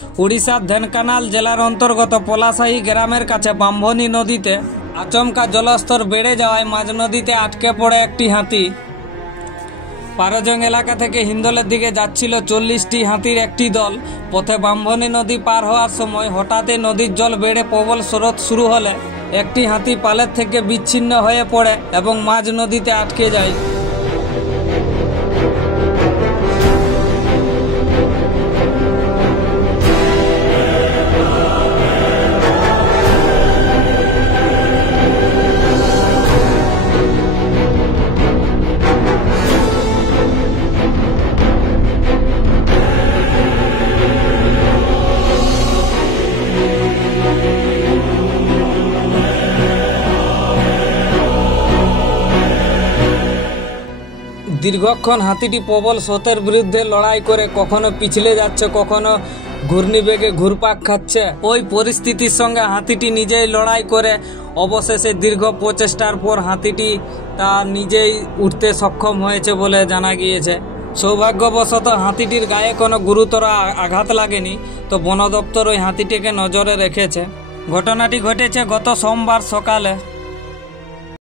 উড়িষ্যার ঢেনকানাল জেলার অন্তর্গত পলাশাহী গ্রামের কাছে ব্রাহ্মণী নদীতে আচমকা জলস্তর বেড়ে যাওয়ায় মাঝ নদীতে আটকে পড়ে একটি হাতি। পারজং এলাকা থেকে হিন্দলের দিকে যাচ্ছিল 40টি হাতির একটি দল। পথে ব্রাহ্মণী নদী পার হওয়ার সময় হঠাৎই নদীর জল বেড়ে প্রবল স্রোত শুরু হলে একটি হাতি পালের থেকে বিচ্ছিন্ন হয়ে পড়ে এবং মাঝ নদীতে আটকে যায়। দীর্ঘক্ষণ হাতিটি প্রবল স্রোতের বিরুদ্ধে লড়াই করে কখনো পিছলে যাচ্ছে, কখনো ঘূর্ণিবেগে ঘুরপাক খাচ্ছে। ওই পরিস্থিতির সঙ্গে হাতিটি নিজেই লড়াই করে অবশেষে দীর্ঘ প্রচেষ্টার পর হাতিটি তা নিজেই উঠতে সক্ষম হয়েছে বলে জানা গিয়েছে। সৌভাগ্যবশত হাতিটির গায়ে কোনো গুরুতর আঘাত লাগেনি। তো বন দপ্তর ওই হাতিটিকে নজরে রেখেছে। ঘটনাটি ঘটেছে গত সোমবার সকালে।